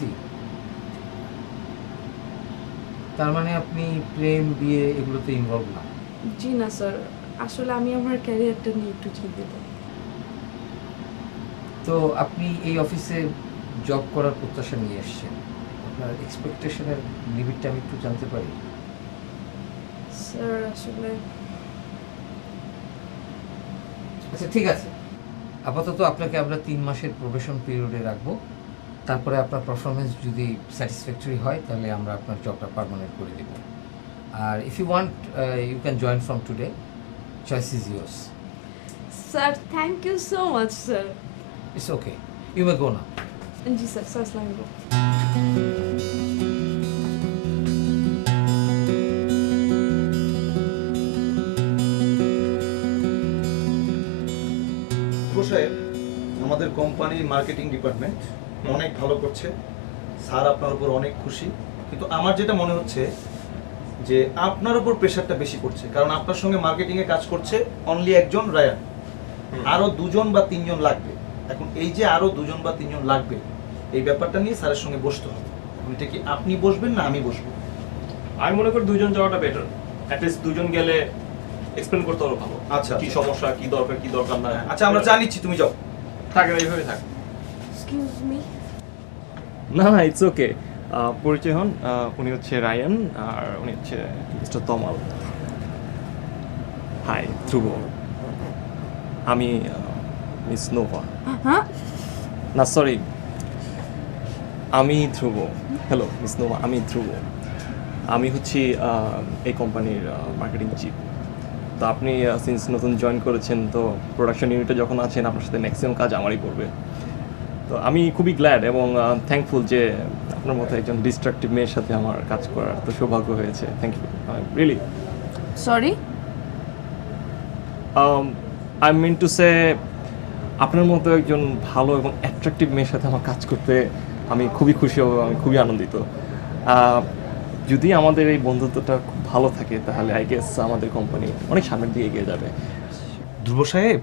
আইসি, তার মানে আপনি প্রেম বিয়ে এগুলোতে ইনভলভ না? জি না স্যার, আসলে আমি আমার ক্যারিয়ারটা নিয়ে একটু চিন্তিত। তো আপনি এই অফিসে জব করার প্রত্যাশা নিয়ে এসেছেন, আপনার এক্সপেকটেশনের লিমিটটা আমি একটু জানতে পারি? স্যার আসলে আচ্ছা ঠিক আছে, আপাতত আপনাকে আমরা 3 মাসের প্রবেশন পিরিয়ডে রাখবো। তারপরে আপনার পারফরমেন্স যদি স্যাটিসফ্যাক্টরি হয় তাহলে আমরা আপনার জবটা পার্মানেন্ট করে দেব। আর if you want you can join from today, choice is yours. Sir thank you so much sir. It's okay, you may go now. জি স্যার, স্যার আসসালামু আলাইকুম। সাহেব, আমাদের কোম্পানির মার্কেটিং ডিপার্টমেন্ট অনেক ভালো করছে, স্যার আপনার উপর অনেক খুশি, কিন্তু আমার যেটা মনে হচ্ছে যে আপনার উপর প্রেশারটা বেশি পড়ছে, কারণ আপনার সঙ্গে মার্কেটিং এ কাজ করছে অনলি একজন রায়ান, আরো 2 জন বা 3 জন লাগবে। এখন এই যে আরো 2 জন বা 3 জন লাগবে, এই ব্যাপারটা নিয়ে স্যারের সঙ্গে বসতে হবে। এটা কি আপনি বসবেন না আমি বসবো? আমি মনে করি 2 জন যাওয়াটা বেটার, অ্যাটলিস্ট 2 জন গেলে এক্সপ্লেন করতে আরো ভালো। আচ্ছা, কি সমস্যা, কি দরকার না। আচ্ছা আমরা চা নিচ্ছি, তুমি যাও। থাকে না, এইভাবে থাক। Excuse me. না না, ইটস ওকে। পরিচয় হন, উনি হচ্ছে রায়ান আর উনি হচ্ছে মিস্টার তমাল। হাই ধ্রুব, আমি মিস নোভা। হ্যাঁ না সরি, আমি ধ্রুব। হ্যালো মিস নোভা, আমি ধ্রুব। আমি হচ্ছি এই কোম্পানির মার্কেটিং চিফ। তো আপনি সিন্স নতুন জয়েন করেছেন, তো প্রোডাকশন ইউনিটে যখন আছেন আপনার সাথে ম্যাক্সিমাম কাজ আমারই করবে। তো আমি খুবই গ্ল্যাড এবং থ্যাঙ্কফুল যে আপনার মতো একজন ডিস্ট্রাকটিভ মেয়ের সাথে আমার কাজ করার তো সৌভাগ্য হয়েছে। Thank you really. Sorry. I mean to say, আপনার মতো একজন ভালো এবং অ্যাট্রাকটিভ মেয়ের সাথে আমার কাজ করতে আমি খুবই খুশি হব, আমি খুবই আনন্দিত। যদি আমাদের এই বন্ধুত্বটা খুব ভালো থাকে তাহলে আই গেস আমাদের কোম্পানি অনেক সামনের দিকে এগিয়ে যাবে। ধ্রুব সাহেব,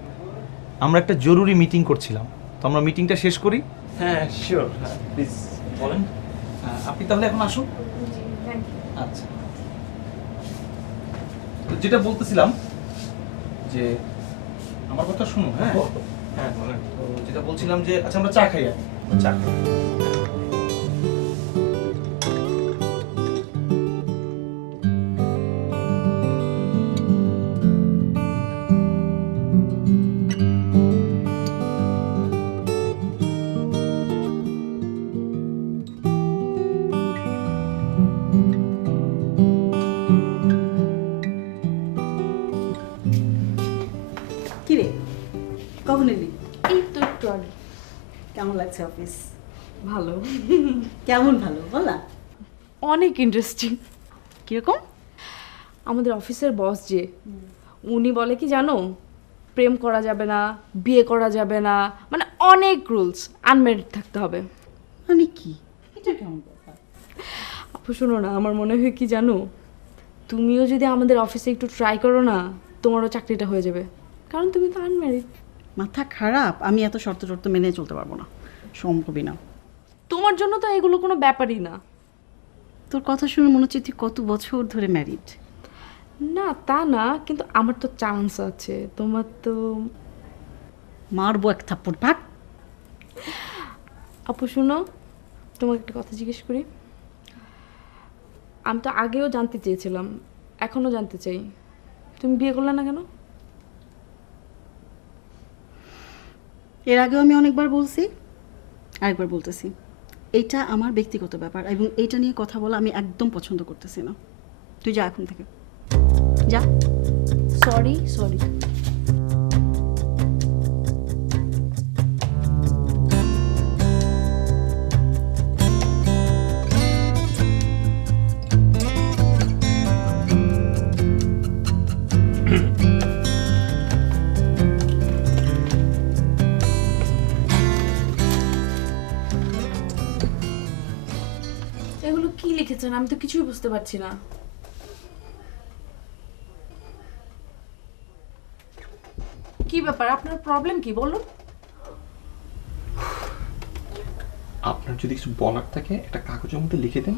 আমরা একটা জরুরি মিটিং করছিলাম, তো আমরা মিটিংটা শেষ করি। হ্যাঁ শিওর, প্লিজ বলেন। আপনি তাহলে এখন আসুন। জি থ্যাংক ইউ। আচ্ছা, তো যেটা বলতেছিলাম যে আমার কথা শুনুন। হ্যাঁ হ্যাঁ বলেন। তো যেটা বলছিলাম যে আচ্ছা আমরা চা খাই, আগে চা খাই। কিরে, কখন এলি? এই তো একটু আগে। কেমন লাগছে অফিস? ভালো, কেমন ভালো বল না। অনেক ইন্টারেস্টিং। কিরকম? আমাদের অফিসের বস যে, উনি বলে কি জানো, প্রেম করা যাবে না, বিয়ে করা যাবে না, মানে অনেক রুলস, আনম্যারিড থাকতে হবে। মানে কি এটা কেমন ব্যাপার? আপু শোনো না, আমার মনে হয় কি জানো, তুমিও যদি আমাদের অফিসে একটু ট্রাই করো না, তোমারও চাকরিটা হয়ে যাবে, কারণ তুমি তো আনম্যারিড। মাথা খারাপ, আমি এত শর্ত শর্ত মেনে চলতে পারবো না, সম্ভবই না। তোমার জন্য তো এগুলো কোনো ব্যাপারই না। তোর কথা শুনে মনে হচ্ছে তুই কত বছর ধরে ম্যারিড। না তা না, কিন্তু আমার তো চান্স আছে, তোমার তো। মারবো এক থাপ্পড়, ভাগ। আপু শুনো, তোমাকে একটা কথা জিজ্ঞেস করি। আমি তো আগেও জানতে চেয়েছিলাম, এখনও জানতে চাই, তুমি বিয়ে করলে না কেন? এর আগেও আমি অনেকবার বলছি, আরেকবার বলতেছি, এটা আমার ব্যক্তিগত ব্যাপার এবং এইটা নিয়ে কথা বলা আমি একদম পছন্দ করতেছি না। তুই যা এখন থেকে, যা। Sorry sorry. এগুলো কি লিখেছেন, আমি তো কিছুই বুঝতে পারছি না। কি ব্যাপার, আপনার প্রবলেম কি বলুন? আপনার যদি কিছু বলার থাকে একটা কাগজের মধ্যে লিখে দেন,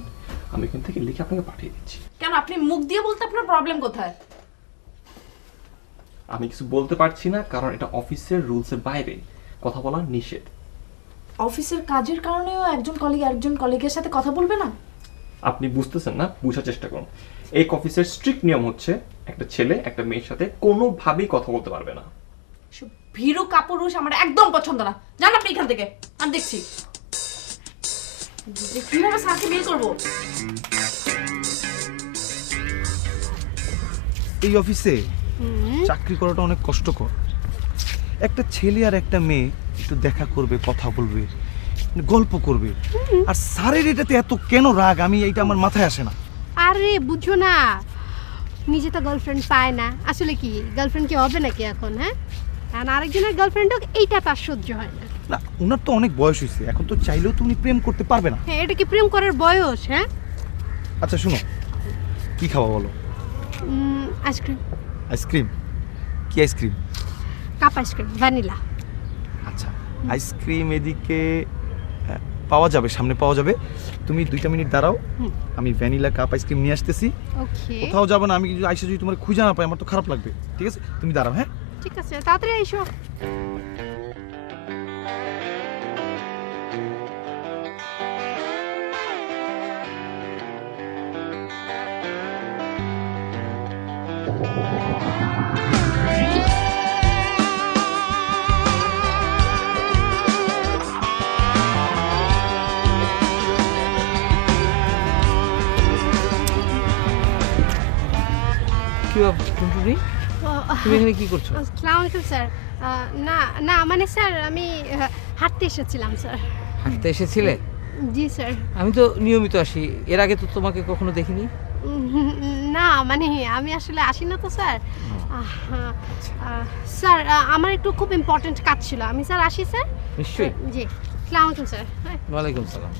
আমি এখান থেকে লিখে আপনাকে পাঠিয়ে দিচ্ছি। কেন আপনি মুখ দিয়ে বলতে আপনার প্রবলেম কোথায়? আমি কিছু বলতে পারছি না কারণ এটা অফিসের রুলসের বাইরে, কথা বলা নিষেধ। অফিসের কাজের কারণেও একজন কলিগ আরেকজন কলিগের সাথে কথা বলবে না? আপনি বুঝতেছেন না, বুঝার চেষ্টা করুন। এই অফিসের স্ট্রিক্ট নিয়ম হচ্ছে একটা ছেলে একটা মেয়ের সাথে কোনোভাবেই কথা বলতে পারবে না। এসব ভীরু কাপুরুষ আমার একদম পছন্দ না। জান আপনি এখান থেকে, আমি দেখছি যে কিভাবে স্যারকে বিয়ে করবো। এই অফিসে চাকরি করাটা অনেক কষ্টকর। একটা ছেলে আর একটা মেয়ে একটু দেখা করবে, কথা বলবে, মানে গল্প করবে, আর স্যারের এটাতে এত কেন রাগ, আমি এইটা আমার মাথায় আসে না। আরে বুঝো না, নিজে তো গার্লফ্রেন্ড পায় না, আসলে কি গার্লফ্রেন্ড কি হবে নাকি এখন? হ্যাঁ, আর আরেকজনের গার্লফ্রেন্ড হোক এইটা তার সহ্য হয় না। না, ওনার তো অনেক বয়স হয়েছে, এখন তো চাইলেও তো উনি প্রেম করতে পারবে না। হ্যাঁ, এটা কি প্রেম করার বয়স? হ্যাঁ, আচ্ছা শুনো, কি খাওয়া বলো? আইসক্রিম। আইসক্রিম? কি আইসক্রিম? Cup ice cream, vanilla. আচ্ছা, আইসক্রিম এদিকে পাওয়া যাবে, সামনে পাওয়া যাবে। তুমি 2টা মিনিট দাঁড়াও, আমি ভ্যানিলা কাপ আইসক্রিম নিয়ে আসতেছি। ওকে, কোথাও যাবে না, আমি যদি আইসা যদি তোমার খুঁজে না পাই আমার তো খারাপ লাগবে। ঠিক আছে, তুমি দাঁড়াও। হ্যাঁ, ঠিক আছে, তাড়াতাড়ি এসো। কি ব্যাপার টুনটুনি, তুমি এখানে কি করছো? আসসালামু আলাইকুম স্যার। না না, মানে স্যার আমি হাঁটতে এসেছিলাম স্যার। হাঁটতে এসেছিলে? জি স্যার। আমি তো নিয়মিত আসি, এর আগে তো তোমাকে কখনো দেখিনি। না মানে আমি আসলে আসি না তো স্যার। স্যার আমার একটু খুব ইম্পর্ট্যান্ট কাজ ছিল, আমি স্যার আসি স্যার। নিশ্চয়ই। জি, আসসালামু আলাইকুম স্যার। ওয়ালাইকুম সালাম।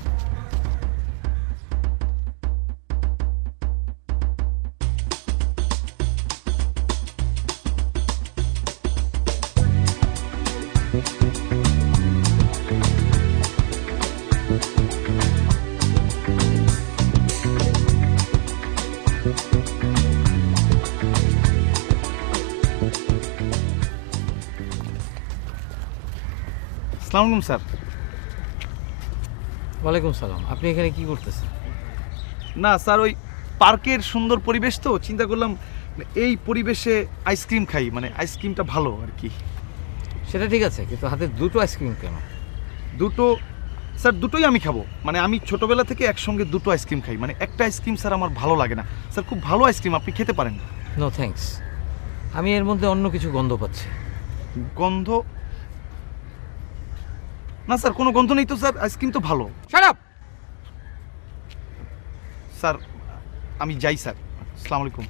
আসসালামু আলাইকুম স্যার। ওয়ালাইকুম সালাম। আপনি এখানে কি করতেছেন? না স্যার, ওই পার্কের সুন্দর পরিবেশ তো চিন্তা করলাম এই পরিবেশে আইসক্রিম খাই, মানে আইসক্রিমটা ভালো আর কি। সেটা ঠিক আছে, কিন্তু হাতে দুটো আইসক্রিম কেন? দুটো স্যার, দুটোই আমি খাবো, মানে আমি ছোটবেলা থেকে একসঙ্গে দুটো আইসক্রিম খাই, মানে একটা আইসক্রিম স্যার আমার ভালো লাগে না। স্যার খুব ভালো আইসক্রিম, আপনি খেতে পারেন। নো থ্যাঙ্কস, আমি এর মধ্যে অন্য কিছু গন্ধ পাচ্ছি। গন্ধ? না স্যার, কোনো গন্ধ নেই তো স্যার, আইসক্রিম তো ভালো। Shut up! স্যার আমি যাই স্যার, আসসালামু আলাইকুম।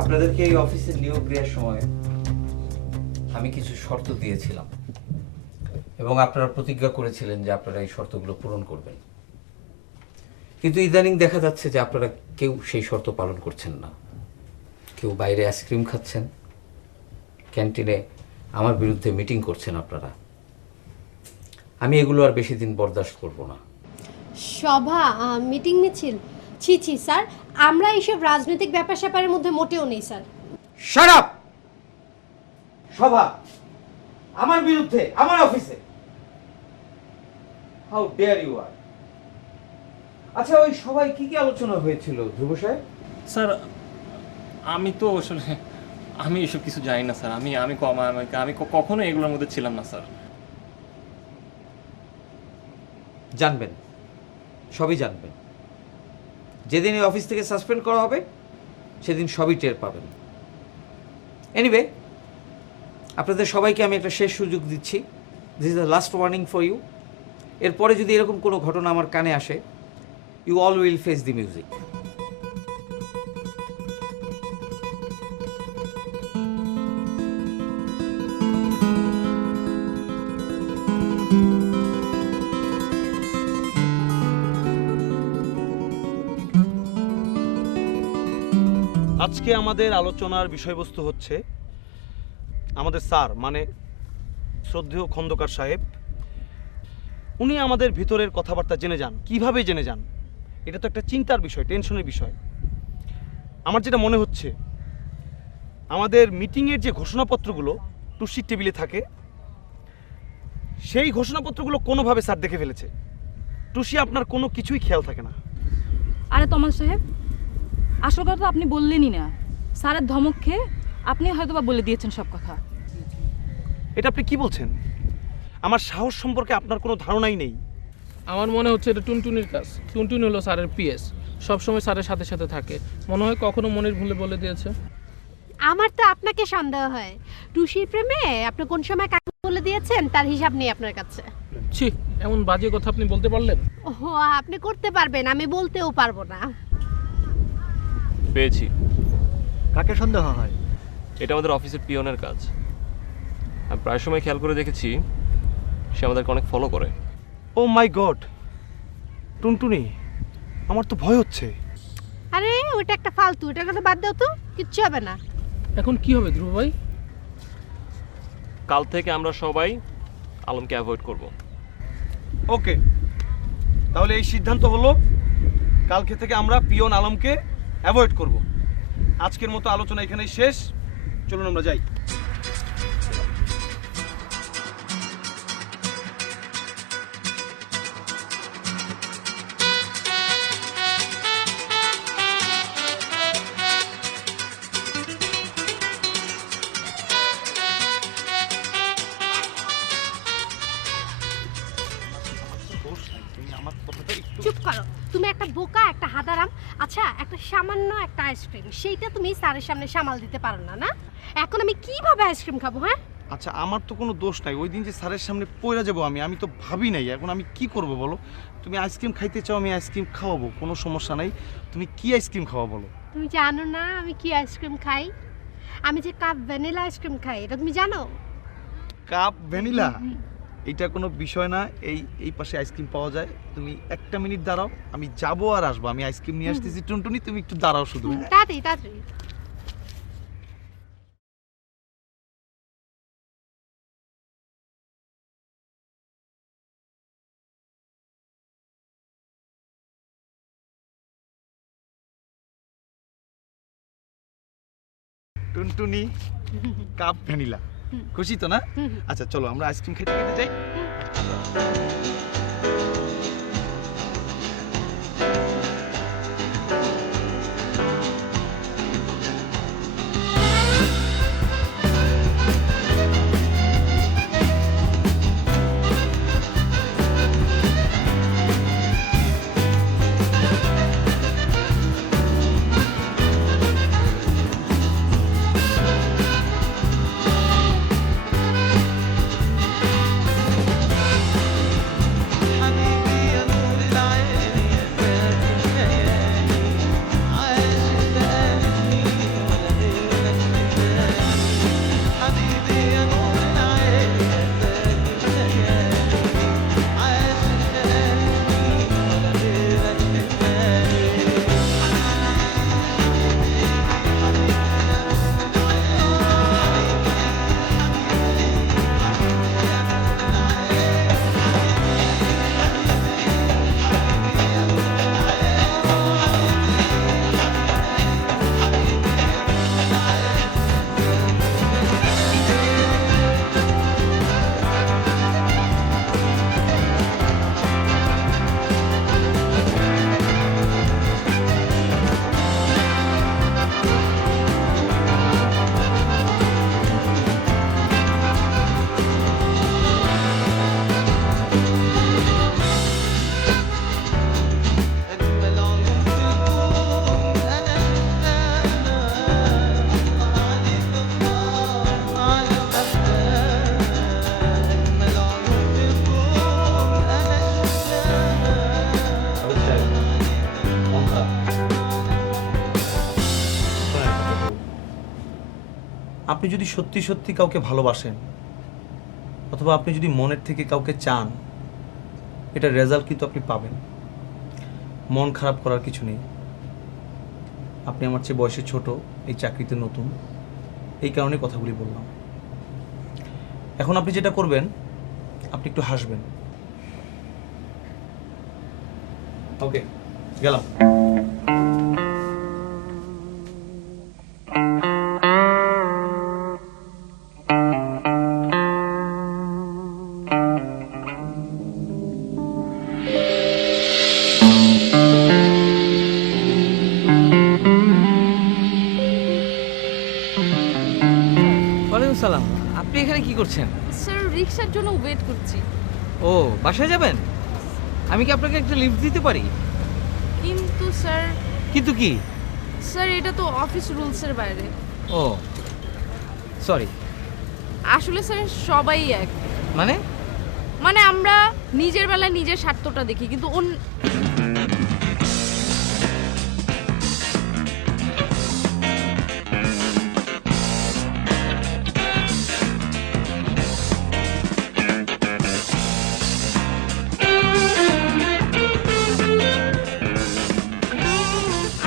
আপনাদেরকে এই অফিসে নিয়োগ দেওয়ার সময় আমি কিছু শর্ত দিয়েছিলাম এবং আপনারা প্রতিজ্ঞা করেছিলেন যে আপনারা এই শর্তগুলো পূরণ করবেন, কিন্তু ইদানিং দেখা যাচ্ছে যে আপনারা কেউ সেই শর্ত পালন করছেন না। কেউ বাইরে আইসক্রিম খাচ্ছেন, ক্যান্টিনে আমার বিরুদ্ধে মিটিং করছেন আপনারা। আমি এগুলো আর বেশি দিন বরদাস্ত করব না। সভা, মিটিং মিছিল, ছি ছি স্যার, আমরা এইসব রাজনৈতিক ব্যাপার স্যাপারের মধ্যে মোটেও নেই স্যার। Shut up! সভা আমার বিরুদ্ধে আমার অফিসে, হাউ ডেয়ার ইউ আর! আচ্ছা, ওই সবাই কি কি আলোচনা হয়েছিল ধ্রুব সাহেব? স্যার আমি তো আসলে আমি এসব কিছু জানি না স্যার। আমি কখনো এগুলোর মধ্যে ছিলাম না স্যার। জানবেন, সবই জানবেন। যেদিন এই অফিস থেকে সাসপেন্ড করা হবে সেদিন সবই টের পাবেন। এনিওয়ে, আপনাদের সবাইকে আমি একটা শেষ সুযোগ দিচ্ছি। This is the last warning for you. এরপরে যদি এরকম কোনো ঘটনা আমার কানে আসে, you all will face the music. আজকে আমাদের আলোচনার বিষয়বস্তু হচ্ছে আমাদের স্যার মানে শ্রদ্ধেয় খন্দকার সাহেব, উনি আমাদের ভিতরের কথাবার্তা জেনে যান। কিভাবে জেনে যান? এটা তো একটা চিন্তার বিষয়, টেনশনের বিষয়। আমার যেটা মনে হচ্ছে, আমাদের মিটিংয়ের যে ঘোষণাপত্রগুলো টুসির টেবিলে থাকে, সেই ঘোষণাপত্রগুলো কোনোভাবে স্যার দেখে ফেলেছে। টুসি আপনার কোনো কিছুই খেয়াল থাকে না। আরে তমাল সাহেব, আসল কথা তো আপনি বললেনই না। স্যারের ধমক খেয়ে আপনি হয়তো বা বলে দিয়েছেন সব কথা। এটা আপনি কি বলছেন? আমার সাহস সম্পর্কে আপনার কোনো ধারণাই নেই। আমার মনে হচ্ছে এটা টুনটুনির কাজ। টুনটুনি হলো স্যারের পিএস, সবসময় স্যারের সাথে সাথে থাকে। মনে হয় কখনো মনের ভুলে বলে দিয়েছে। আমার তো আপনাকে সন্দেহ হয়। টুসির প্রেমে আপনি কোন সময় কাকে বলে দিয়েছেন তার হিসাব নেই আপনার কাছে। ছি, এমন বাজে কথা আপনি বলতে পারলেন? ও, আপনি করতে পারবেন, আমি বলতেও পারবো না। পেয়েছি। কাকে সন্দেহ হয়? এটা আমাদের অফিসের পিয়নের কাজ। আমি প্রায় সময় খেয়াল করে দেখেছি সে আমাদেরকে অনেক ফলো করে। ও মাই গড, টুনটুনি, আমার তো ভয় হচ্ছে। আরে ওটা একটা ফালতু, এটা কথা বাদ দাও তো, কিচ্ছু হবে না। এখন কি হবে ধ্রুব ভাই? কাল থেকে আমরা সবাই আলমকে অ্যাভয়েড করব। ওকে, তাহলে এই সিদ্ধান্ত হলো, কালকে থেকে আমরা পিয়ন আলমকে অ্যাভয়েড করব। আজকের মতো আলোচনা এখানেই শেষ। চলুন আমরা যাই। চুপ করো, তুমি একটা বোকা, একটা হাদারাম। আচ্ছা, একটা সামান্য একটা আইসক্রিম, সেইটা তুমি স্যারের সামনে সামাল দিতে পারো না, না? এখন আমি কিভাবে আইসক্রিম খাবো? হ্যাঁ, আচ্ছা, আমার তো কোনো দোষ নাই। ওই দিন যে স্যারের সামনে পড়ে যাবো আমি তো ভাবি নাই। এখন আমি কি করব বলো? তুমি আইসক্রিম খাইতে চাও, আমি আইসক্রিম খাওয়াবো, কোনো সমস্যা নাই। তুমি কি আইসক্রিম খাওয়া বলো? তুমি জানো না আমি কি আইসক্রিম খাই? আমি যে কাপ ভ্যানিলা আইসক্রিম খাই, এটা তুমি জানো? Cup vanilla? এটা কোনো বিষয় না। এই পাশে আইসক্রিম পাওয়া যায়। তুমি একটা মিনিট দাঁড়াও, আমি যাবো আর আসবো। আমি আইসক্রিম নিয়ে আসতেছি। টুনটুনি, তুমি একটু দাঁড়াও শুধু। তাড়াতাড়ি তাড়াতাড়ি। টুনটুনি, কাপ ভ্যানিলা, খুশি তো না? আচ্ছা চলো আমরা আইসক্রিম খেতে খেতে যাই। আপনি যদি সত্যি সত্যি কাউকে ভালোবাসেন অথবা আপনি যদি মনের থেকে কাউকে চান, এটার রেজাল্ট কিন্তু আপনি পাবেন। মন খারাপ করার কিছু নেই। আপনি আমার চেয়ে বয়সে ছোট, এই চাকরিতে নতুন, এই কারণে কথাগুলি বললাম। এখন আপনি যেটা করবেন, আপনি একটু হাসবেন। ওকে, গেলাম। ওয়ালাইকুম সালাম। আপনি এখানে কি করছেন? স্যার রিক্সার জন্য ওয়েট করছি। ও, বাসায় যাবেন? আমি কি আপনাকে একটা লিফট দিতে পারি? কিন্তু স্যার কিন্তু কি? স্যার এটা তো অফিস রুলসের বাইরে। ও সরি। আসলে স্যার সবাই এক। মানে? মানে আমরা নিজের বেলায় নিজের স্বার্থটা দেখি, কিন্তু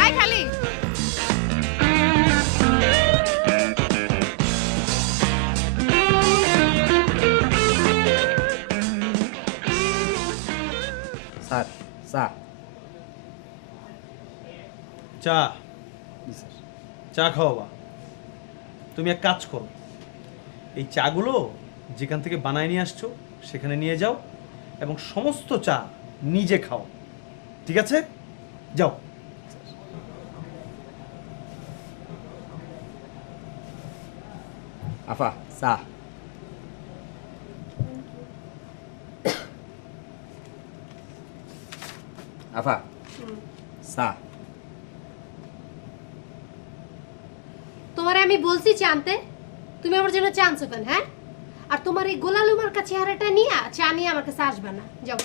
আয় খালি স্যার, স্যার। চা চা খাওয়াবা। তুমি এক কাজ করো, এই চাগুলো যেখান থেকে বানায় নিয়ে আসছো সেখানে নিয়ে যাও এবং সমস্ত চা নিজে খাও, ঠিক আছে? যাও। আফা, চা। আফা, চা। তোমারে আমি বলছি চা আনতে, তুমি আমার জন্য চা আনছো কেন? হ্যাঁ, আর তোমার এই গোলালুমার কাছে চেহারাটা নিয়ে চা নিয়ে আমার কাছে আসবে না, যাও।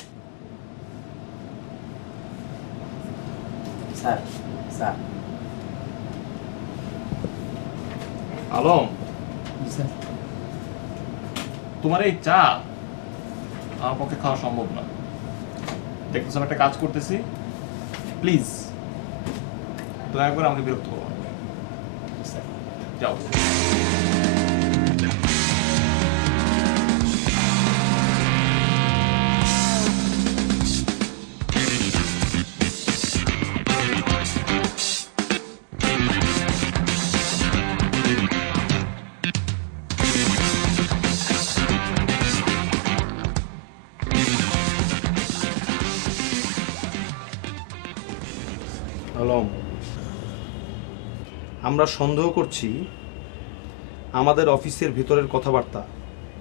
Sir, sir. আলম, স্যার। তোমার এই চা আমার পক্ষে খাওয়া সম্ভব না। দেখতেছ আমি একটা কাজ করতেছি, প্লিজ দয়া করে আমাকে বিরক্ত করো না। যাও। আলম, আমরা সন্দেহ করছি আমাদের অফিসের ভিতরের কথাবার্তা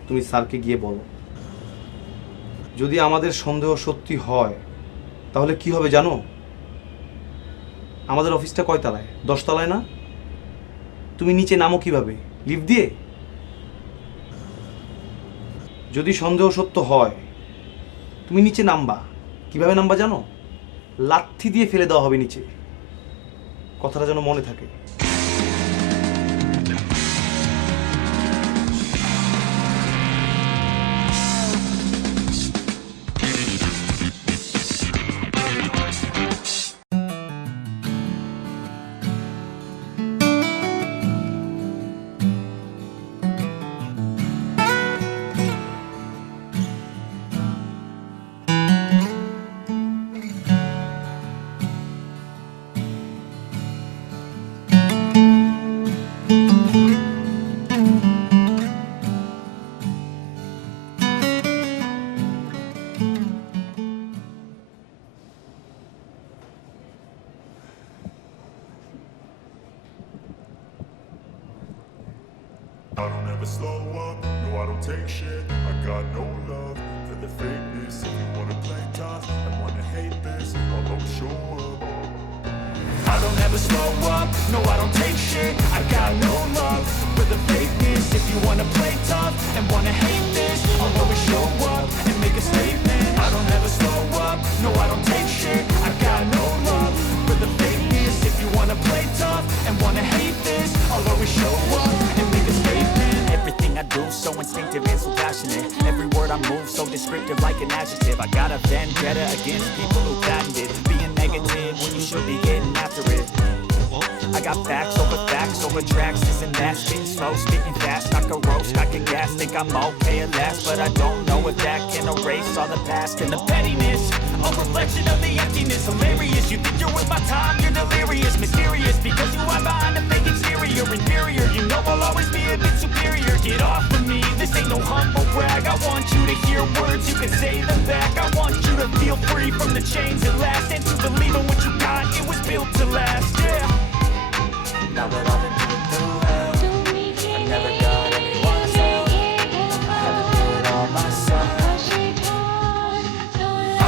তুমি স্যারকে গিয়ে বলো। যদি আমাদের সন্দেহ সত্যি হয় তাহলে কি হবে জানো? আমাদের অফিসটা কয় তলায়? 10 তলায় না? তুমি নিচে নামো কিভাবে? লিফট দিয়ে? যদি সন্দেহ সত্য হয় তুমি নিচে নামবা। কিভাবে নামবা জানো? লাথি দিয়ে ফেলে দেওয়া হবে নিচে। কথাটা যেন মনে থাকে। I don't ever slow up, no I don't take shit. I got no love for the fakeness. If you wanna play tough and wanna hate this, I'll always show up. I don't ever slow up, no I don't take shit. I got no love for the fakeness. If you wanna play tough and wanna hate this, I'll always show up and make a statement. I don't ever slow up, no I don't take shit. I got no love for the fakeness. If you wanna play tough and wanna hate this, I'll always show up and make a statement. word, I move so descriptive like an adjective. I got a vendetta against people who patented being negative when you should be getting after it. I got facts over tracks, this and that. Spitting slow, speaking fast, I can roast, I can gas. Think I'm okay at last, but I don't know if that can erase all the past and the pettiness. A reflection of the emptiness, hilarious. You think you're worth my time, you're delirious. Mysterious, because you are behind a fake exterior. Inferior, you know I'll always be a bit superior. Get off of me, this ain't no humble brag. I want you to hear words, you can say them back. I want you to feel free from the chains at last, and to believe in what you got, it was built to last, yeah. Now that I've been through hell, I never got anyone's help. I had to do it all myself.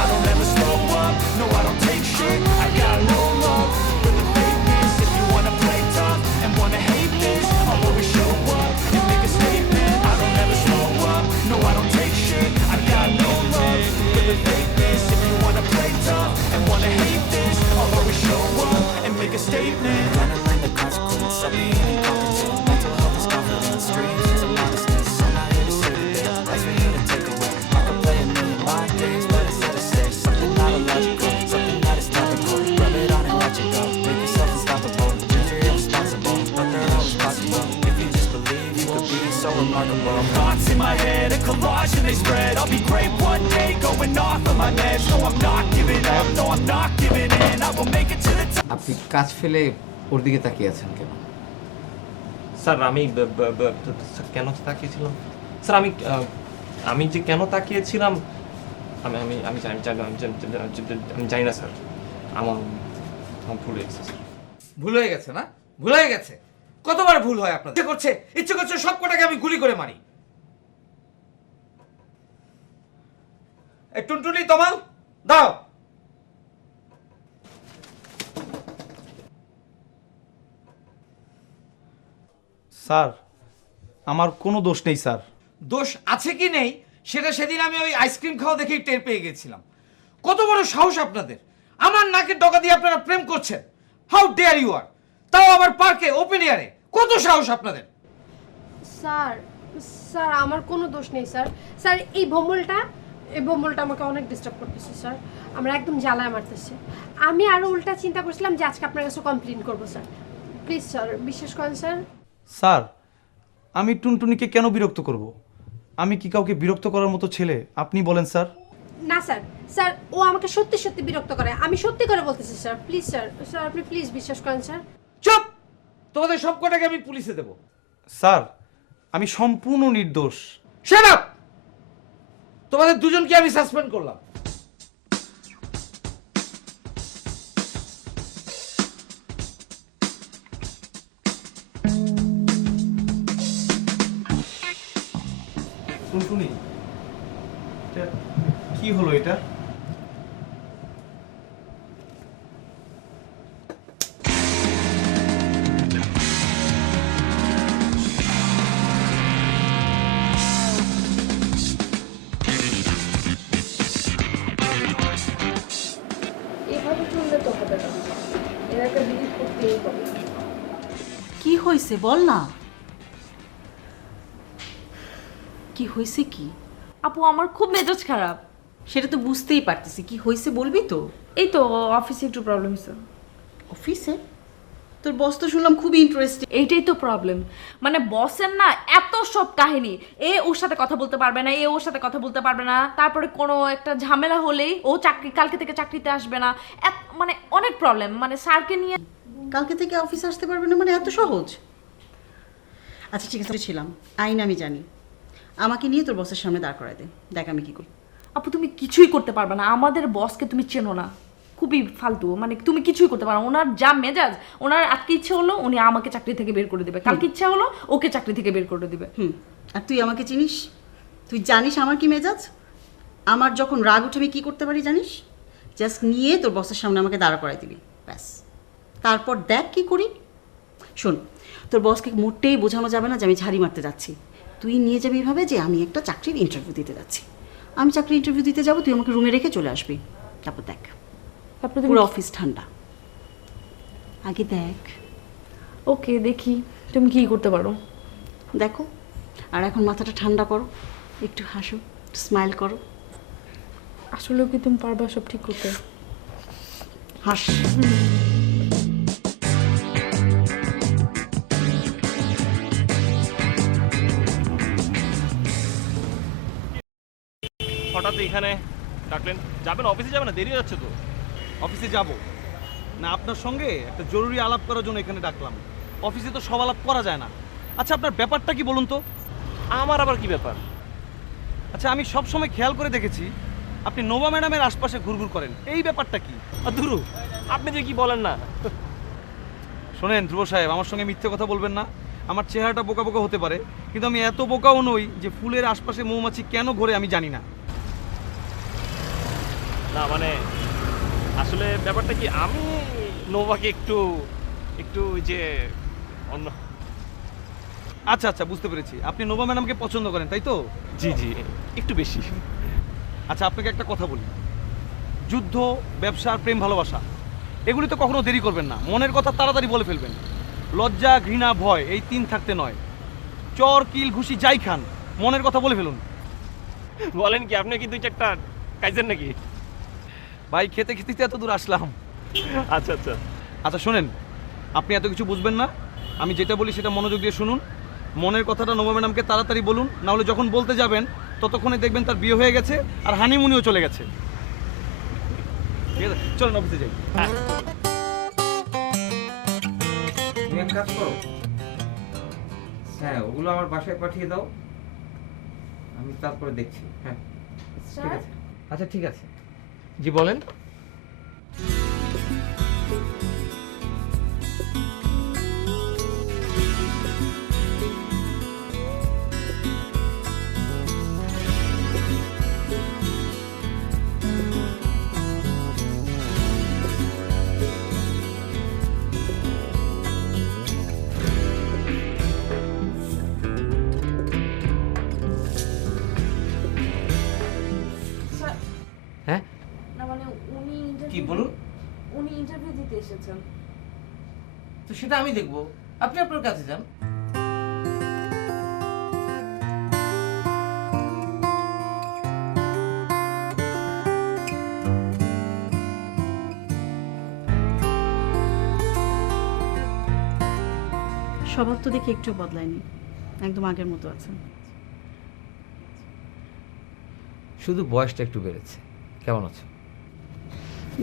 I don't ever slow up, no I don't take shit. I got no love for the fakeness. If you wanna play tough and wanna hate this, I'll always show up and make a statement. I don't ever slow up, no I don't take shit. I got no love for the fakeness. If you wanna play tough and wanna hate this, I'll always show up and make a statement. Gonna learn the consequence of being incompetent. Mental health is confidence, dreams is a modestness. I'm not here to say that life's for you to take away. I can play a million mind games, but instead I say something not illogical, something that is topical. Rub it on and let you go. Make yourself unstoppable. Dreams are irresponsible, but they're always possible. If you just believe, you could be so remarkable. Thoughts in my head, a collage and they spread. I'll be great one day, going off of my meds. No, I'm not giving up. No, I'm not giving in. I will make it to the top. আপনি কাজ ফেলে ওর দিকে তাকিয়ে আছেন কেন? Sir আমি sir কেন তাকিয়েছিলাম sir আমি যে কেন তাকিয়েছিলাম আমি আমি আমি জানি আমি জানি না স্যার আমার ভুল হয়ে গেছে স্যার। ভুল হয়ে গেছে না? ভুল হয়ে গেছে। কতবার ভুল হয় আপনার? ইচ্ছে করছে সব কটাকে আমি গুলি করে মারি। এই টুনটুনি তমাল দাও। স্যার আমার কোনো দোষ নেই স্যার। দোষ আছে কি নেই সেটা সেদিন আমি ওই আইসক্রিম খাওয়া দেখেই টের পেয়ে গেছিলাম। কত বড় সাহস আপনাদের! আমার নাকের ডগা দিয়ে আপনারা প্রেম করছেন। How dare you are! তাও আবার পার্কে, ওপেন এয়ারে! কত সাহস আপনাদের! স্যার স্যার আমার কোনো দোষ নেই স্যার। স্যার এই ভোমলটা আমাকে অনেক ডিস্টার্ব করতেছে স্যার। আমরা একদম জ্বালায় মারতেছে। আমি আরো উল্টা চিন্তা করছিলাম যে আজকে আপনার কাছে কমপ্লেইন করবো স্যার। প্লিজ স্যার বিশ্বাস করেন স্যার। স্যার আমি টুনটুনিকে কেন বিরক্ত করব? আমি কি কাউকে বিরক্ত করার মতো ছেলে? আপনি বলেন স্যার। না স্যার, স্যার ও আমাকে সত্যি সত্যি বিরক্ত করে। আমি সত্যি করে বলতেছি স্যার। প্লিজ স্যার, স্যার আপনি প্লিজ বিশ্বাস করেন স্যার। চুপ! তোমাদের সব কটাকে আমি পুলিশে দেব। স্যার আমি সম্পূর্ণ নির্দোষ। Shut up! তোমাদের দুজনকে আমি সাসপেন্ড করলাম। টুনটুনি কি হলো এটা? এভাবে চললে তো হবে না, এর একটা বিহিত করতেই হবে। কি হয়েছে বল না, কি হয়েছে? কি আপু আমার খুব মেজাজ খারাপ। সেটা তো বুঝতেই পারতেছি, কি হয়েছে বলবি তো? এই তো অফিসে একটু প্রবলেম হয়েছে। অফিসে? তোর বস তো শুনলাম খুবই ইন্টারেস্টিং। এইটাই তো প্রবলেম, মানে বসের না এত সব কাহিনী, এ ওর সাথে কথা বলতে পারবে না, এ ওর সাথে কথা বলতে পারবে না, তারপরে কোনো একটা ঝামেলা হলেই ও কালকে থেকে চাকরিতে আসবে না, মানে অনেক প্রবলেম। মানে স্যারকে নিয়ে কালকে থেকে অফিসে আসতে পারবে না মানে এত সহজ? আচ্ছা ঠিক আছে, ছিলাম আইন আমি জানি, আমাকে নিয়ে তোর বসের সামনে দাঁড় করায় দে, দেখ আমি কি করি। আপু তুমি কিছুই করতে পারবে না, আমাদের বসকে তুমি চেনো না, খুবই ফালতু, মানে তুমি কিছুই করতে পারো। ওনার যা মেজাজ, ওনার আজকে ইচ্ছে হলো উনি আমাকে চাকরি থেকে বের করে দেবে, কালকে ইচ্ছা হলো ওকে চাকরি থেকে বের করে দেবে। আর তুই আমাকে চিনিস, তুই জানিস আমার কি মেজাজ। আমার যখন রাগ উঠে আমি কী করতে পারি জানিস? জাস্ট নিয়ে তোর বসের সামনে আমাকে দাঁড়া করাই দিবি, ব্যাস। তারপর দেখ কি করি। শোন, তোর বসকে মোটেই বোঝানো যাবে না যে আমি ঝাড়ি মারতে যাচ্ছি। তুই নিয়ে যাবি এভাবে যে আমি একটা চাকরির ইন্টারভিউ দিতে যাচ্ছি। আমি চাকরির ইন্টারভিউ দিতে যাবো, তুই আমাকে রুমে রেখে চলে আসবি। তারপর দেখ পুরো অফিস ঠান্ডা। আগে দেখ। ওকে দেখি তুমি কি করতে পারো, দেখো। আর এখন মাথাটা ঠান্ডা করো, একটু হাসো, স্মাইল করো, আসলেও কি তুমি পারবা সব ঠিক করতে? হাস। হঠাৎ এখানে ডাকলেন, যাবেন অফিসে যাবেন না? দেরি হয়ে যাচ্ছে তো। অফিসে যাব না, আপনার সঙ্গে একটা জরুরি আলাপ করার জন্য এখানে ডাকলাম। অফিসে তো সব আলাপ করা যায় না। আচ্ছা, আপনার ব্যাপারটা কি বলুন তো? আমার আবার কি ব্যাপার? আচ্ছা, আমি সব সময় খেয়াল করে দেখেছি আপনি নোভা ম্যাডামের আশপাশে ঘুরঘুর করেন, এই ব্যাপারটা কি? আর ধুরু, আপনি যে কি বলেন না। শোনেন ধ্রুব সাহেব, আমার সঙ্গে মিথ্যে কথা বলবেন না। আমার চেহারাটা বোকা বোকা হতে পারে, কিন্তু আমি এত বোকাও নই যে ফুলের আশপাশে মৌমাছি কেন ঘোরে আমি জানি না। না মানে আসলে ব্যাপারটা কি, আমি নোভাকে একটু একটু ওই যে অন্য। আচ্ছা আচ্ছা, বুঝতে পেরেছি, আপনি নোভা ম্যাডামকে পছন্দ করেন, তাই তো? জি জি, একটু বেশি। আচ্ছা, আপনাকে একটা কথা বলি, যুদ্ধ, ব্যবসা আর প্রেম ভালোবাসা এগুলি তো কখনো দেরি করবেন না, মনের কথা তাড়াতাড়ি বলে ফেলবেন। লজ্জা, ঘৃণা, ভয় এই তিন থাকতে নয়। চর, কিল, ঘুষি যাই খান, মনের কথা বলে ফেলুন। বলেন কি, আপনি কি দুই চারটা খাইছেন নাকি? ভাই, খেতে খেতে এত দূর আসলাম। আচ্ছা আচ্ছা আচ্ছা শোনেন, আপনি এত কিছু বুঝবেন না, আমি যেটা বলি সেটা মনোযোগ দিয়ে শুনুন। মনের কথাটা নোভা ম্যাডামকে তাড়াতাড়ি বলুন, না হলে যখন বলতে যাবেন ততক্ষণে দেখবেন তার বিয়ে হয়ে গেছে আর হানিমুনিও চলে গেছে। ঠিক আছে, চলুন অফিসে যাই। তুমি এক কাজ করো, হ্যাঁ ওগুলো আমার বাসায় পাঠিয়ে দাও, আমি তারপরে দেখছি। হ্যাঁ ঠিক আছে, আচ্ছা ঠিক আছে। জি বলেন। হ্যাঁ না মানে উনি কি বলুন? উনি ইন্টারভিউ দিতে এসেছেন। তো সেটা আমি দেখবো, আপনি আপনার কাছে যান। স্বভাব তো দেখে একটু বদলায়নি, একদম আগের মতো আছে। শুধু বয়সটা একটু বেড়েছে। কেমন আছো?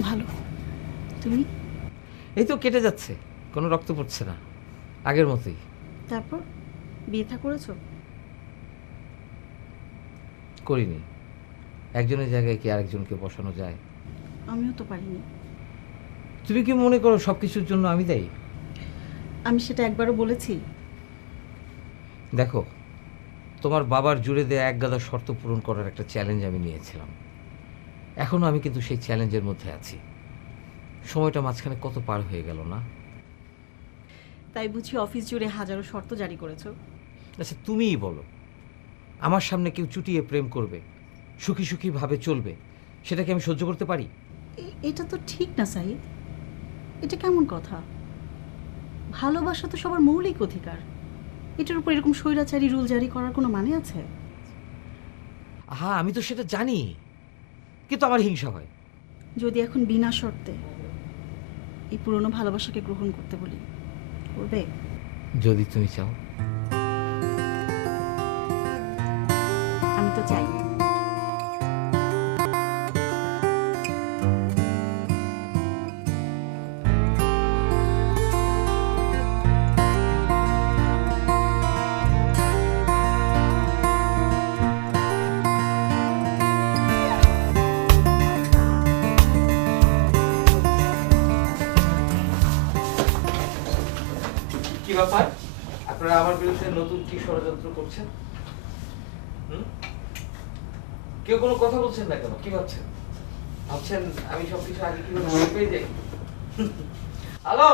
ভালো, তুমি? এই তো কেটে যাচ্ছে, কোনো রক্ত পড়ছে না, আগের মতোই। তারপর বিয়ে থা করেছো? করিনি, একজনের জায়গায় কি আরেকজনকে বসানো যায়? আমিও তো পারিনি। তুমি কি মনে করো সব কিছুর জন্য আমি দায়ী? আমি সেটা একবারও বলেছি? দেখো, তোমার বাবার জুড়ে দেয়া এক গাদা শর্ত পূরণ করার একটা চ্যালেঞ্জ আমি নিয়েছিলাম, এখনো আমি কিন্তু সেই চ্যালেঞ্জের মধ্যে আছি। সময়টা মাঝখানে কত পার হয়ে গেল না? তাই বুঝি অফিস জুড়ে হাজারো শর্ত জারি করেছো? আচ্ছা তুমিই বলো, আমার সামনে কেউ চুটিয়ে প্রেম করবে, সুখী সুখী ভাবে চলবে, সেটা কি আমি সহ্য করতে পারি? এটা তো ঠিক না সাইদ, এটা কেমন কথা? ভালোবাসা তো সবার মৌলিক অধিকার, এটার উপর এরকম স্বৈরাচারী রুল জারি করার কোনো মানে আছে? হ্যাঁ আমি তো সেটা জানি, কিন্তু আমার হিংসা হয়। যদি এখন বিনা শর্তে এই পুরনো ভালোবাসাকে গ্রহণ করতে বলি, করবে? যদি তুমি চাও। আমি তো চাই। কি ব্যাপার, আপনারা আমার বিরুদ্ধে নতুন কি ষড়যন্ত্র করছেন? কেউ কোনো কথা বলছেন না কেন? কি ভাবছেন? ভাবছেন আমি সবকিছু আগে কিভাবে পেয়ে যাই? হ্যালো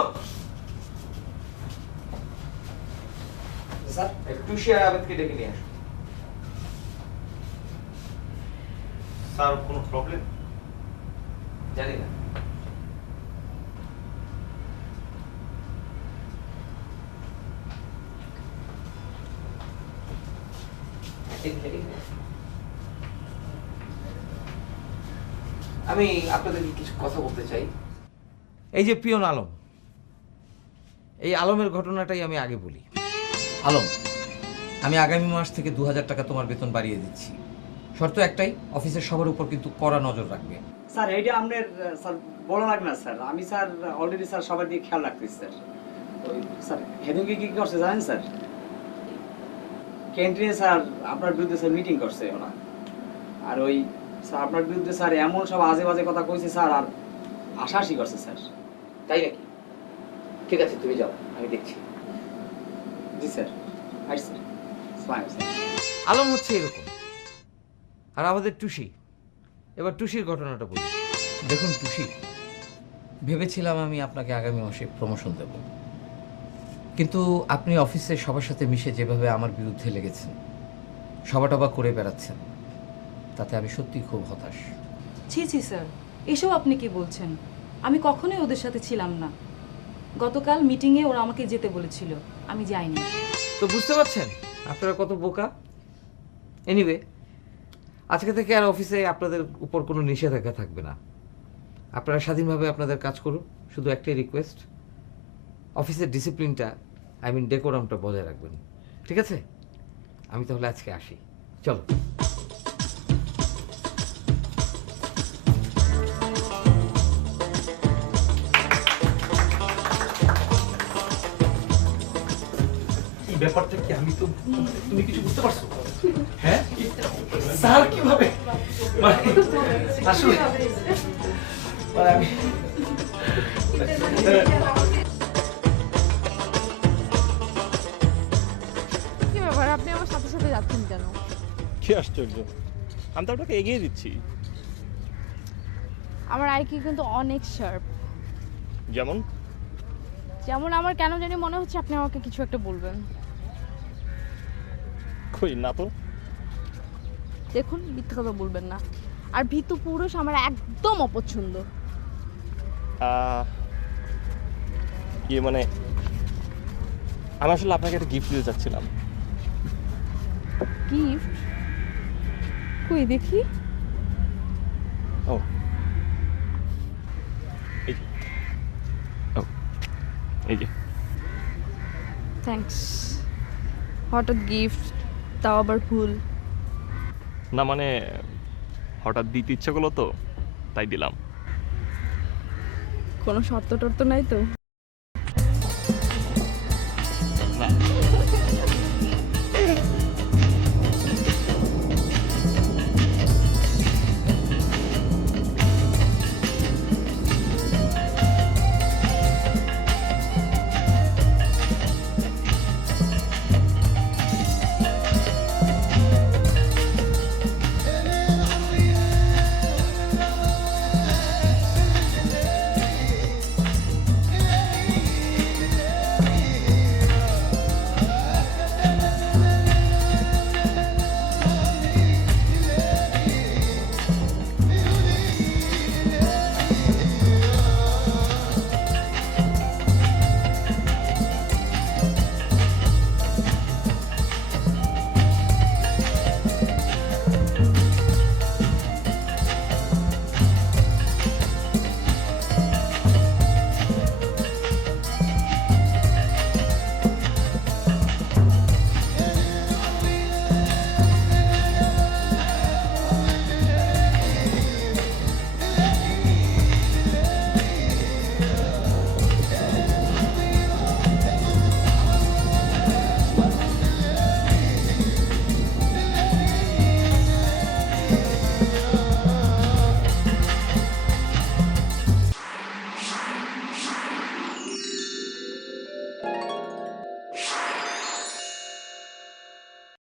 স্যার, একটু শেয়ার আবেদকে ডেকে নিয়ে আসুন। স্যার, কোনো প্রবলেম? জানি না। আমি আপনাদেরকে কিছু কথা বলতে চাই। এই যে পিয়ন আলম, এই আলমের ঘটনাটাই আমি আগে বলি। আলম, আমি আগামী মাস থেকে 2000 টাকা তোমার বেতন বাড়িয়ে দিচ্ছি। শর্ত একটাই, অফিসের সবার উপর কিন্তু কড়া নজর রাখবে। স্যার এইটা আপনার স্যার বড় লাগবে না স্যার, আমি স্যার অলরেডি স্যার সবার দিকে খেয়াল রাখতেছি স্যার। ওই স্যার সেদিনকে কি করছে জানেন স্যার? ক্যান্টিনে স্যার আপনার বিরুদ্ধে স্যার মিটিং করছে ওরা, আর ওই স্যার আপনার বিরুদ্ধে স্যার এমন সব আজে বাজে কথা কইছে স্যার, আর আশাআশি করছে স্যার। তাই নাকি? ঠিক আছে, তুমি যাও, আমি দেখছি। জি sir, hi sir, smile sir. Alam হচ্ছে এরকম। আর আমাদের টুসি, এবার টুসির ঘটনাটা বলি। দেখুন টুসি, ভেবেছিলাম আমি আপনাকে আগামী মাসে প্রমোশন দেব, কিন্তু আপনি অফিসের সবার সাথে মিশে যেভাবে আমার বিরুদ্ধে লেগেছেন, সবাটবা করে বেড়াচ্ছেন, তাতে আমি সত্যিই খুব হতাশ। ছি ছি স্যার, এসব আপনি কি বলছেন? আমি কখনোই ওদের সাথে ছিলাম না। গতকাল মিটিংয়ে ওরা আমাকে যেতে বলেছিল, আমি যাইনি। তো বুঝতে পারছেন আপনারা কত বোকা। এনিওয়ে, আজকে থেকে আর অফিসে আপনাদের উপর কোনো নিষেধাজ্ঞা থাকবে না। আপনারা স্বাধীনভাবে আপনাদের কাজ করুন। শুধু একটাই রিকোয়েস্ট, অফিসের ডিসিপ্লিনটা, আই মিন ডেকোরামটা বজায় রাখবেন, ঠিক আছে? আমি তাহলে আজকে আসি, চলো। এই ব্যাপারটা কি আমি তো, তুমি কিছু বুঝতে পারছো? হ্যাঁ স্যার কিভাবে মানে আসলে মানে আমি কি ব্যাপার, আপনি আমার সাথে সাথে যাচ্ছেন কেন? কি আশ্চর্য, আমি তো আপনাকে এগিয়ে দিচ্ছি। আমার আইকিউ কিন্তু অনেক শার্প। যেমন যেমন আমার কেন জানি মনে হচ্ছে আপনি আমাকে কিছু একটা বলবেন। কই না তো। দেখুন, মিথ্যা কথা বলবেন না। আর ভীতু পুরুষ আমার একদম অপছন্দ। ইয়ে মানে আমি আসলে আপনাকে একটা গিফট দিতে চাচ্ছিলাম। গিফট? কই দেখি। ও এই যে, ও এই যে। থ্যাঙ্কস। হঠাৎ গিফট, তাও আবার ফুল। না মানে হঠাৎ দিতে ইচ্ছে করলো তো, তাই দিলাম। কোনো শর্ত টর্ত নাই তো?